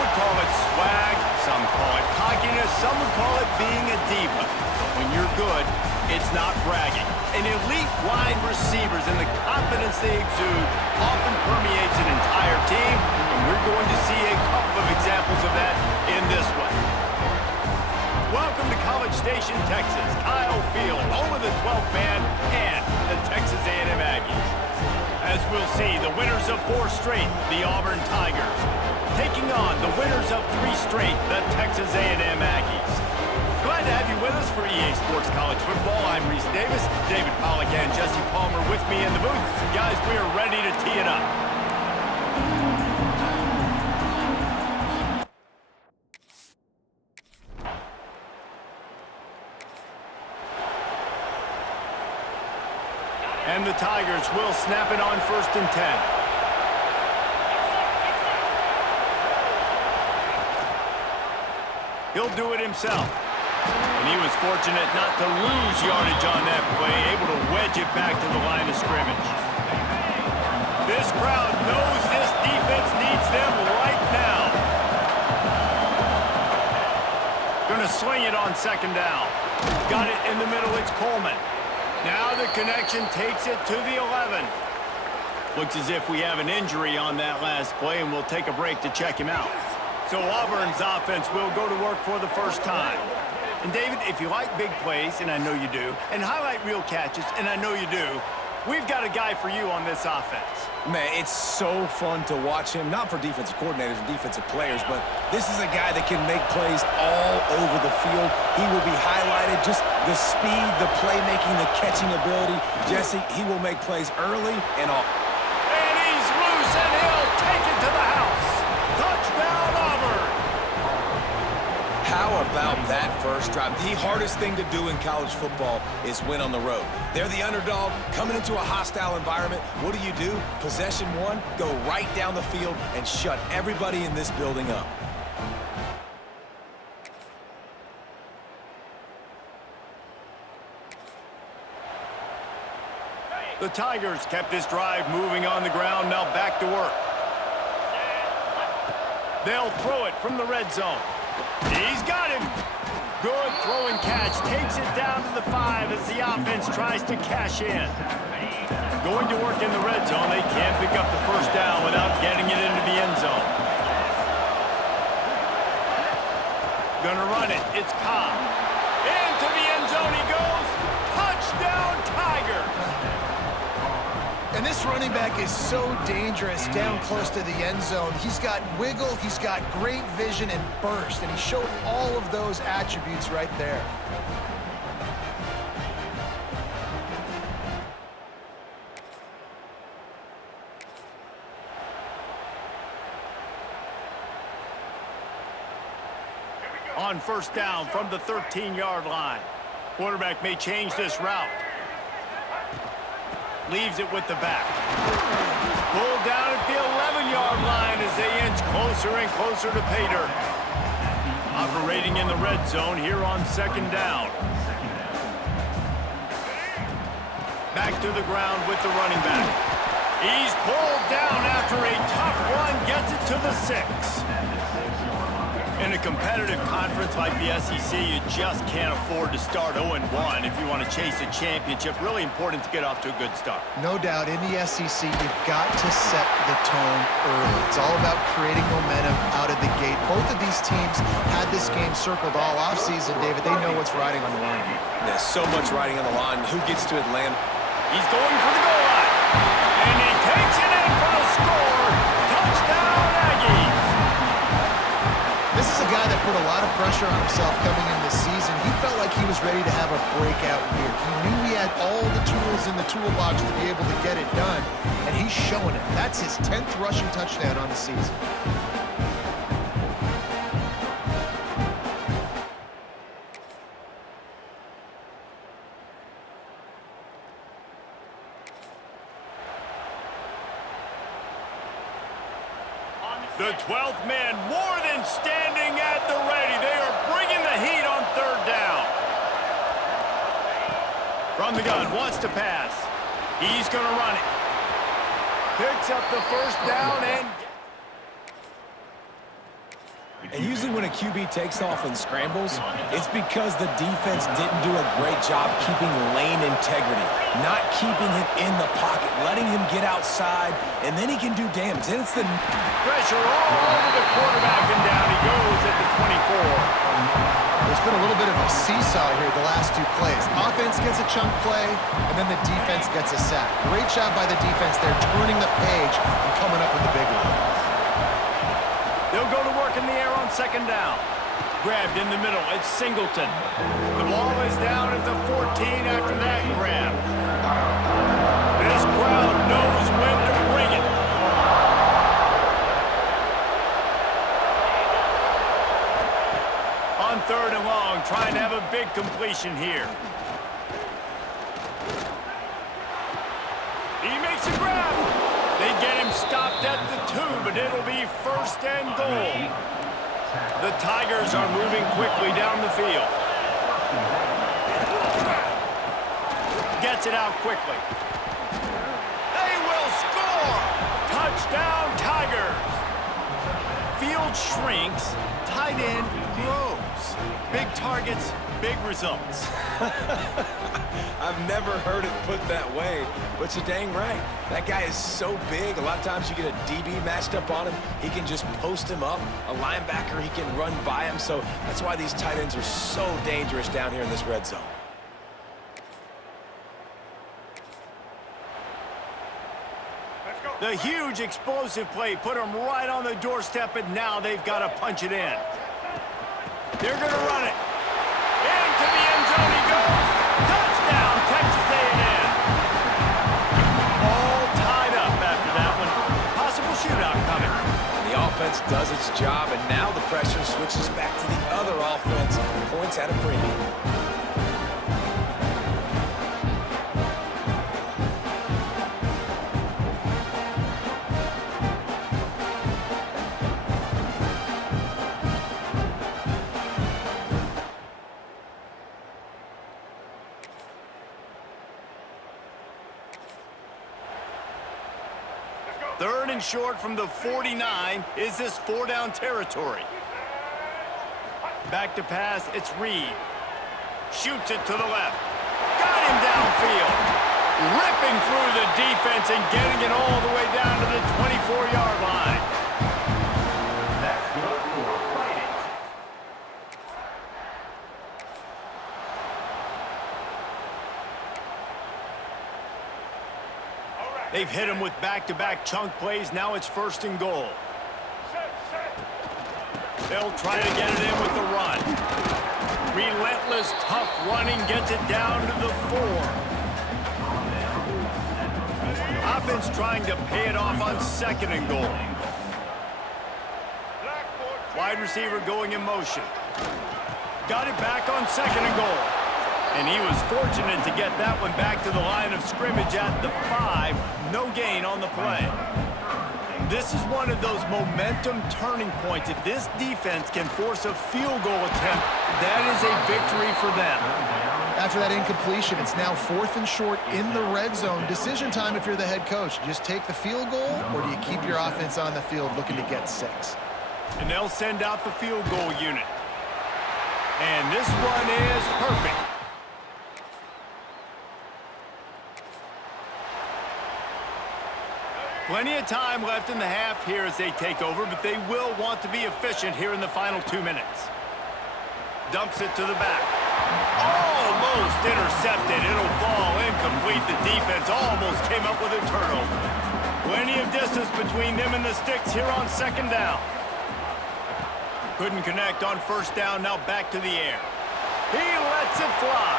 would call it swag, some call it cockiness, some would call it being a diva. But when you're good, it's not bragging. And elite wide receivers and the confidence they exude often permeates an entire team, and we're going to see a couple of examples of that in this one. Welcome to College Station, Texas. Kyle Field, home of the 12th man and the Texas A&M Aggies. As we'll see, the winners of 4 straight, the Auburn Tigers, taking on the winners of 3 straight, the Texas A&M Aggies. Glad to have you with us for EA Sports College Football. I'm Reese Davis, David Pollack and Jesse Palmer with me in the booth. Guys, we are ready to tee it up. And the Tigers will snap it on 1st and 10. He'll do it himself. And he was fortunate not to lose yardage on that play, able to wedge it back to the line of scrimmage. This crowd knows this defense needs them right now. Gonna sling it on 2nd down. Got it in the middle, it's Coleman. Now the connection takes it to the 11. Looks as if we have an injury on that last play, and we'll take a break to check him out. So Auburn's offense will go to work for the first time. And David, if you like big plays, and I know you do, and highlight real catches, and I know you do, we've got a guy for you on this offense. Man, it's so fun to watch him, not for defensive coordinators and defensive players, but this is a guy that can make plays all over the field. He will be highlighted, just the speed, the playmaking, the catching ability. Jesse, he will make plays early and often. And he's loose, and he'll take it to the house. Touchdown, Auburn. How about that first drive? The hardest thing to do in college football is win on the road. They're the underdog, coming into a hostile environment. What do? Possession 1, go right down the field and shut everybody in this building up. The Tigers kept this drive moving on the ground, now back to work. They'll throw it from the red zone. He's got him. Good throw and catch. Takes it down to the 5 as the offense tries to cash in. Going to work in the red zone. They can't pick up the first down without getting it into the end zone. Gonna run it. It's Cobb. Into the end zone he goes. Touchdown, Tigers. And this running back is so dangerous down close to the end zone. He's got wiggle, he's got great vision and burst, and he showed all of those attributes right there. On 1st down from the 13-yard line. Quarterback may change this route. Leaves it with the back. Pulled down at the 11-yard line as they inch closer and closer to pay dirt. Operating in the red zone here on 2nd down. Back to the ground with the running back. He's pulled down after a tough run, gets it to the 6. In a competitive conference like the SEC, you just can't afford to start 0-1 if you want to chase a championship. Really important to get off to a good start. No doubt, in the SEC, you've got to set the tone early. It's all about creating momentum out of the gate. Both of these teams had this game circled all offseason, David. They know what's riding on the line. There's so much riding on the line. Who gets to Atlanta? He's going for the goal line. And he takes it in for the score. Touchdown, Aggies. This is a guy that put a lot of pressure on himself coming in this season. He felt like he was ready to have a breakout year. He knew he had all the tools in the toolbox to be able to get it done, and he's showing it. That's his 10th rushing touchdown on the season. The 12th man more than standing at the ready. They are bringing the heat on 3rd down. From the gun, wants to pass. He's going to run it. Picks up the 1st down and And usually when a QB takes off and scrambles, it's because the defense didn't do a great job keeping lane integrity, not keeping him in the pocket, letting him get outside, and then he can do damage. Then it's the pressure all over the quarterback, and down he goes at the 24. There's been a little bit of a seesaw here the last two plays. Offense gets a chunk play, and then the defense gets a sack. Great job by the defense there, turning the page and coming up with the big one. They'll go to work in the air on second down. Grabbed in the middle. It's Singleton. The ball is down at the 14 after that grab. This crowd knows when to bring it. On third and long, trying to have a big completion here. He makes a grab. They get him stopped at the 2, but it'll be first and goal. The Tigers are moving quickly down the field. Gets it out quickly. They will score! Touchdown, Tigers! Field shrinks, tight end grows. Big targets, big results. I've never heard it put that way, but you're dang right. That guy is so big, a lot of times you get a DB matched up on him. He can just post him up. A linebacker, he can run by him. So that's why these tight ends are so dangerous down here in this red zone. The huge explosive play put them right on the doorstep, and now they've got to punch it in. They're going to run it. Into the end zone he goes. Touchdown, Texas A&M. All tied up after that one. Possible shootout coming. And the offense does its job, and now the pressure switches back to the other offense. Points at a premium. Third and short from the 49. Is this 4-down territory? Back to pass, it's Reed. Shoots it to the left. Got him downfield. Ripping through the defense and getting it all the way down to the 24-yard line. They've hit him with back-to-back chunk plays. Now it's first and goal. They'll try to get it in with the run. Relentless, tough running gets it down to the 4. Offense trying to pay it off on second and goal. Wide receiver going in motion. Got it back on second and goal. And he was fortunate to get that one back to the line of scrimmage at the 5. No gain on the play. This is one of those momentum turning points. If this defense can force a field goal attempt, that is a victory for them. After that incompletion, it's now 4th and short in the red zone. Decision time if you're the head coach. Just take the field goal, or do you keep your offense on the field looking to get 6? And they'll send out the field goal unit. And this one is perfect. Plenty of time left in the half here as they take over, but they will want to be efficient here in the final 2 minutes. Dumps it to the back. Almost intercepted. It'll fall incomplete. The defense almost came up with a turnover. Plenty of distance between them and the sticks here on second down. Couldn't connect on first down. Now back to the air. He lets it fly.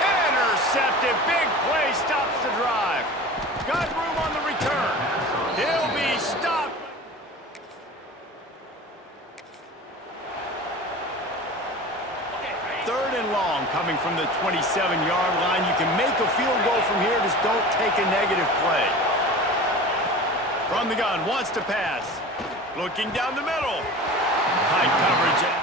Intercepted. Big play stops the drive. Got room on the return. He'll be stopped. Third and long coming from the 27-yard line. You can make a field goal from here. Just don't take a negative play. From the gun, wants to pass. Looking down the middle. Tight coverage.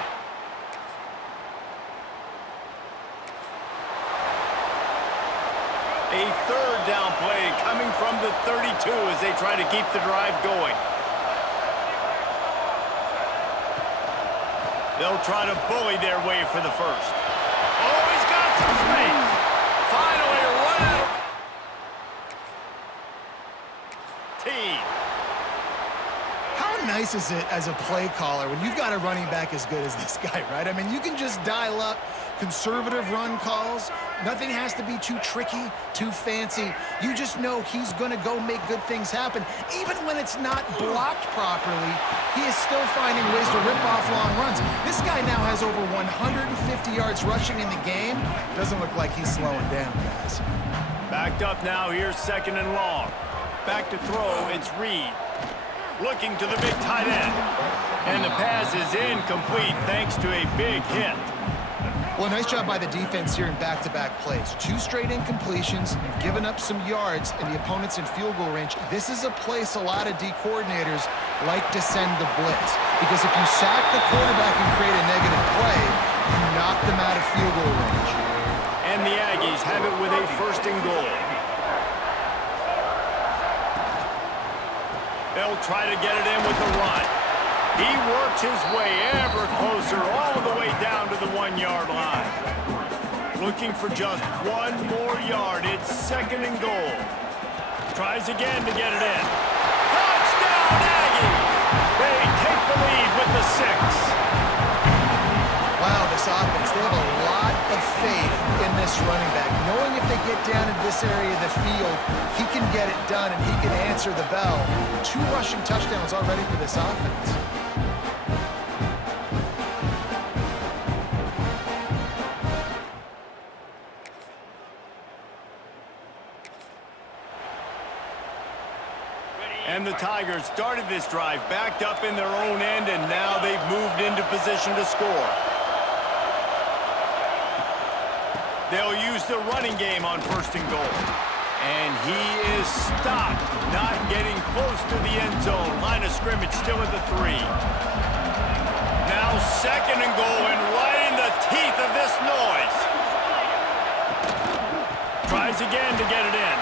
A third down play coming from the 32 as they try to keep the drive going. They'll try to bully their way for the first. Oh, he's got some space. Finally run out. Team. How nice is it as a play caller when you've got a running back as good as this guy, right? I mean, you can just dial up conservative run calls. Nothing has to be too tricky, too fancy. You just know he's going to go make good things happen. Even when it's not blocked properly, he is still finding ways to rip off long runs. This guy now has over 150 yards rushing in the game. Doesn't look like he's slowing down, guys. Backed up now, here's 2nd and long. Back to throw, it's Reed. Looking to the big tight end. And the pass is incomplete thanks to a big hit. Well, nice job by the defense here in back-to-back plays. 2 straight incompletions. You've given up some yards, and the opponent's in field goal range. This is a place a lot of D coordinators like to send the blitz. Because if you sack the quarterback and create a negative play, you knock them out of field goal range. And the Aggies have it with a 1st and goal. They'll try to get it in with the run. He works his way ever closer all the way down to the 1-yard line. Looking for just 1 more yard. It's 2nd and goal. Tries again to get it in. Touchdown, Aggies! They take the lead with the 6. Wow, this offense, they have a lot of faith in this running back. Knowing if they get down in this area of the field, he can get it done and he can answer the bell. 2 rushing touchdowns already for this offense. And the Tigers started this drive backed up in their own end, and now they've moved into position to score. They'll use the running game on 1st and goal. And he is stopped, not getting close to the end zone. Line of scrimmage still at the 3. Now 2nd and goal, and right in the teeth of this noise. Tries again to get it in.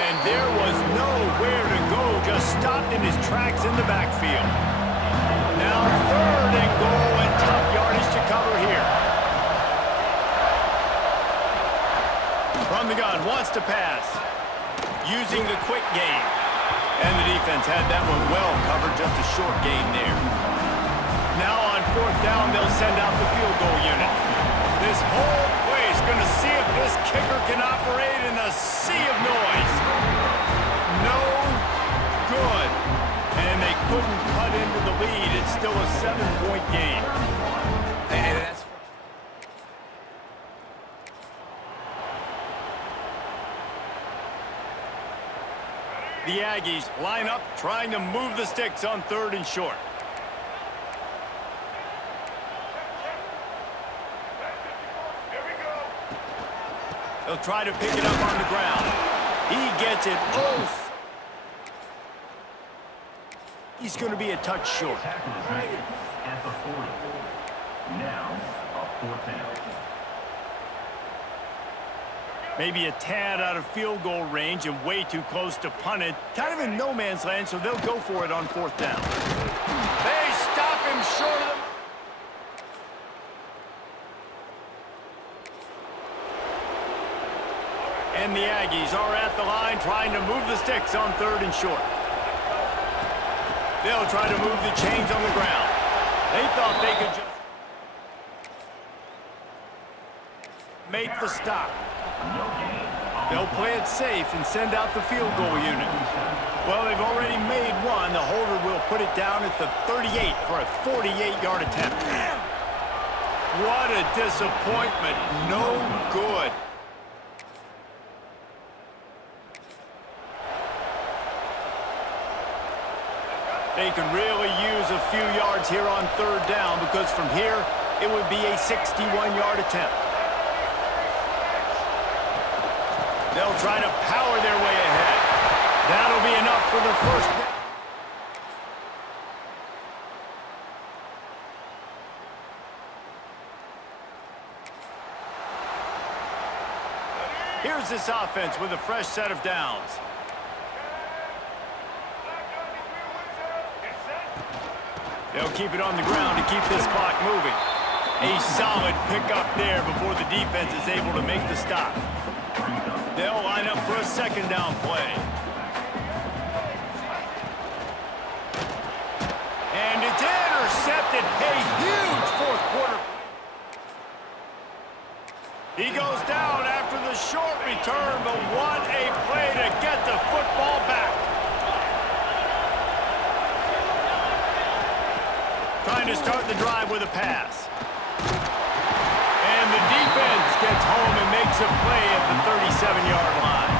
And there was nowhere to go, just stopped in his tracks in the backfield. Now 3rd and goal, and tough yardage to cover here. From the gun, wants to pass. Using the quick game. And the defense had that one well covered, just a short gain there. Now on 4th down, they'll send out the field goal unit. This whole place going to see if this kicker can operate in a sea of noise. No good. And they couldn't cut into the lead. It's still a 7-point game. And that's... The Aggies line up, trying to move the sticks on 3rd and short. They'll try to pick it up on the ground. He gets it. Oh! He's going to be a touch short. At the 40. Now, a 4th down. Maybe a tad out of field goal range and way too close to punt it. Kind of in no man's land, so they'll go for it on 4th down. They stop him short of the... And the Aggies are at the line trying to move the sticks on 3rd and short. They'll try to move the chains on the ground. They thought they could just make the stop. They'll play it safe and send out the field goal unit. Well, they've already made one. The holder will put it down at the 38 for a 48-yard attempt. What a disappointment. No good. They could really use a few yards here on 3rd down, because from here, it would be a 61-yard attempt. They'll try to power their way ahead. That'll be enough for the 1st down. Here's this offense with a fresh set of downs. They'll keep it on the ground to keep this clock moving. A solid pickup there before the defense is able to make the stop. They'll line up for a second down play. And it's intercepted. A huge fourth quarter. He goes down after the short return, but what a play to get the football back. Trying to start the drive with a pass. And the defense gets home and makes a play at the 37-yard line.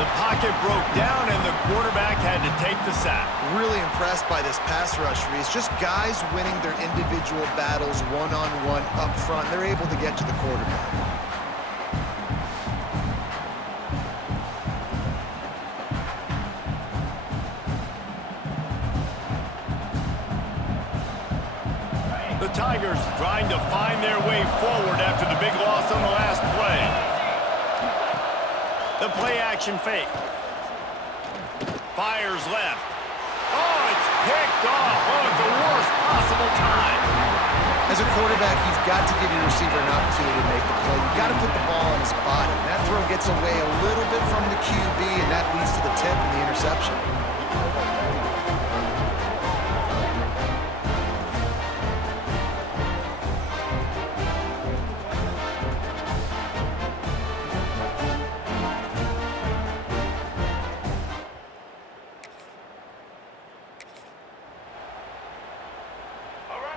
The pocket broke down, and the quarterback had to take the sack. Really impressed by this pass rush, Reese. Just guys winning their individual battles one-on-one up front. They're able to get to the quarterback. The Tigers trying to find their way forward after the big loss on the last play. The play action fake. Fires left. Oh, it's picked off. Oh, at the worst possible time. As a quarterback, you've got to give your receiver an opportunity to make the play. You've got to put the ball on his body. And that throw gets away a little bit from the QB, and that leads to the tip and the interception.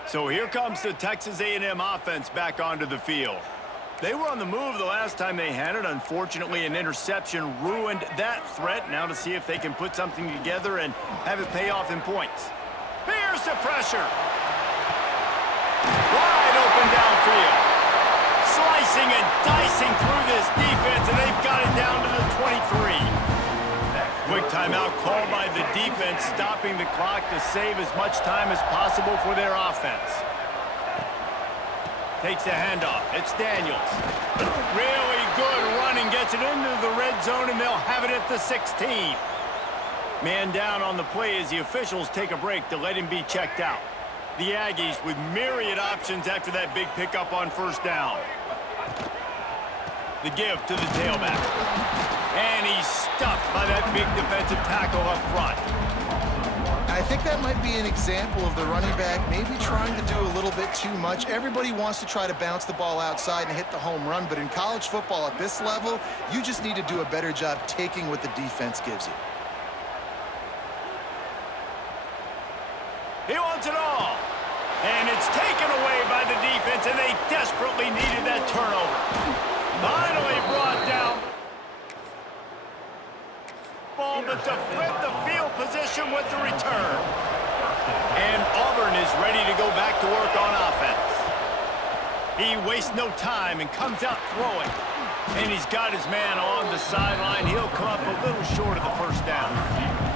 So here comes the Texas A&M offense back onto the field. They were on the move the last time they had it. Unfortunately, an interception ruined that threat. Now to see if they can put something together and have it pay off in points. Here's the pressure. Wide open downfield. Slicing and dicing through this defense, and they've got it down to the 23. Quick timeout called by the defense, stopping the clock to save as much time as possible for their offense. Takes the handoff. It's Daniels. Really good running. Gets it into the red zone, and they'll have it at the 16. Man down on the play as the officials take a break to let him be checked out. The Aggies with myriad options after that big pickup on first down. The give to the tailback. And he's stuffed by that big defensive tackle up front. I think that might be an example of the running back maybe trying to do a little bit too much. Everybody wants to try to bounce the ball outside and hit the home run, but in college football at this level, you just need to do a better job taking what the defense gives you. He wants it all. And it's taken away by the defense, and they desperately needed that turnover. Finally brought down. Ball, but to flip the field position with the return. And Auburn is ready to go back to work on offense. He wastes no time and comes out throwing. And he's got his man on the sideline. He'll come up a little short of the first down.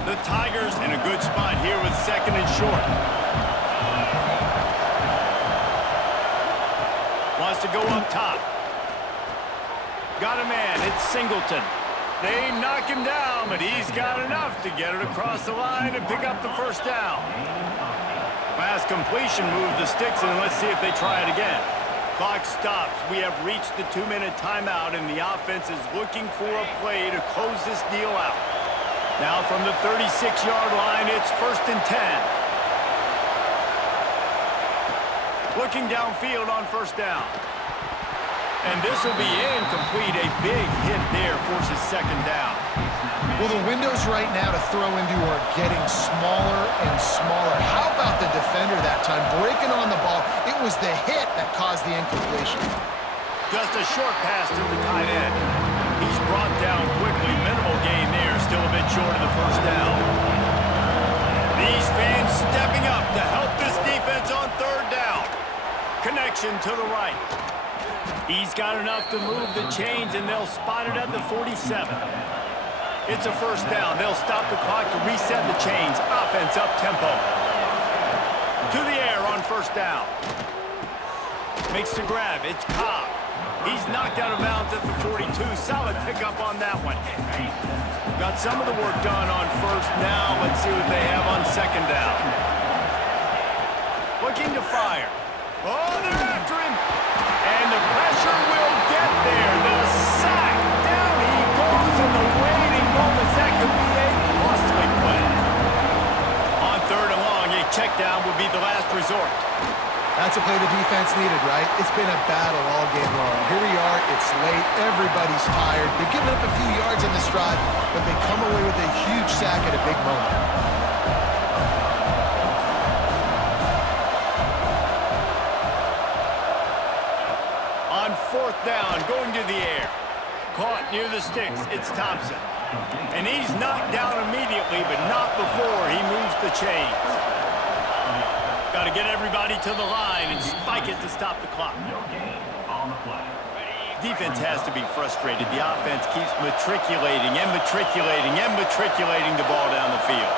The Tigers in a good spot here with second and short. Wants to go up top. Got a man. It's Singleton. They knock him down, but he's got enough to get it across the line and pick up the first down. Pass completion moved the sticks, and let's see if they try it again. Clock stops. We have reached the 2-minute timeout, and the offense is looking for a play to close this deal out. Now from the 36-yard line, it's 1st and 10. Looking downfield on first down. And this will be incomplete. A big hit there forces second down. Well, the windows right now to throw into are getting smaller and smaller. How about the defender that time breaking on the ball? It was the hit that caused the incompletion. Just a short pass to the tight end. He's brought down quickly. Minimal gain there. Still a bit short of the first down. These fans stepping up to help this defense on third down. Connection to the right. He's got enough to move the chains, and they'll spot it at the 47. It's a first down. They'll stop the clock to reset the chains. Offense up tempo. To the air on first down. Makes the grab. It's Cobb. He's knocked out of bounds at the 42. Solid pickup on that one. Got some of the work done on first. Now let's see what they have on second down. check down would be the last resort. That's a play the defense needed, right? It's been a battle all game long. Here we are, it's late, everybody's tired. They've given up a few yards on this drive, but they come away with a huge sack at a big moment. On 4th down, going to the air. Caught near the sticks, it's Thompson. And he's knocked down immediately, but not before he moves the chains. Got to get everybody to the line and spike it to stop the clock. Defense has to be frustrated. The offense keeps matriculating and matriculating and matriculating the ball down the field.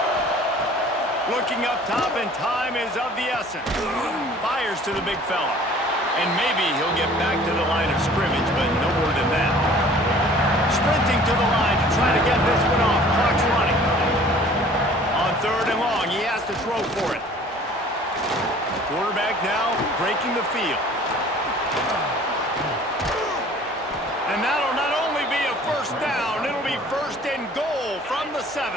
Looking up top, and time is of the essence. Fires to the big fella. And maybe he'll get back to the line of scrimmage, but no more than that. Sprinting to the line to try to get this one off. Clock's running. On 3rd and long, he has to throw for it. Quarterback now breaking the field. And that'll not only be a 1st down, it'll be 1st and goal from the 7.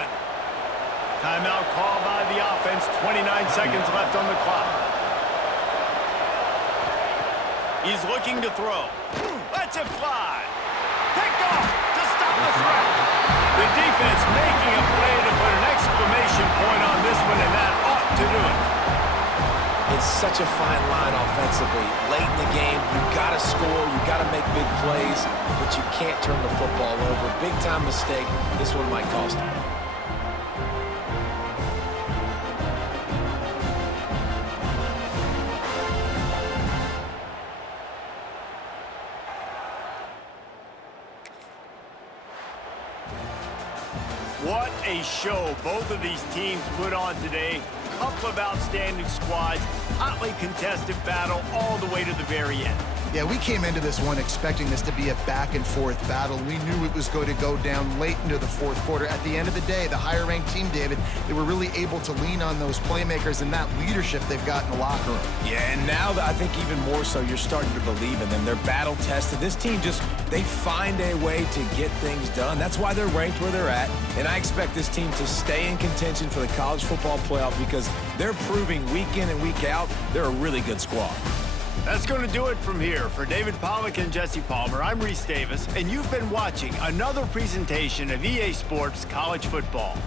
Timeout called by the offense, 29 seconds left on the clock. He's looking to throw. Lets it fly. Picked off to stop the threat. The defense making a play to put an exclamation point on this one, and that ought to do it. It's such a fine line offensively. Late in the game, you got to score, you got to make big plays, but you can't turn the football over. Big-time mistake. This one might cost him. What a show both of these teams put on today. Couple of outstanding squads, hotly contested battle all the way to the very end. Yeah, we came into this one expecting this to be a back-and-forth battle. We knew it was going to go down late into the 4th quarter. At the end of the day, the higher-ranked team, David, they were really able to lean on those playmakers and that leadership they've got in the locker room. Yeah, and now I think even more so, you're starting to believe in them. They're battle-tested. This team they find a way to get things done. That's why they're ranked where they're at. And I expect this team to stay in contention for the college football playoff because they're proving week in and week out they're a really good squad. That's going to do it from here. For David Pollack and Jesse Palmer, I'm Reese Davis, and you've been watching another presentation of EA Sports College Football.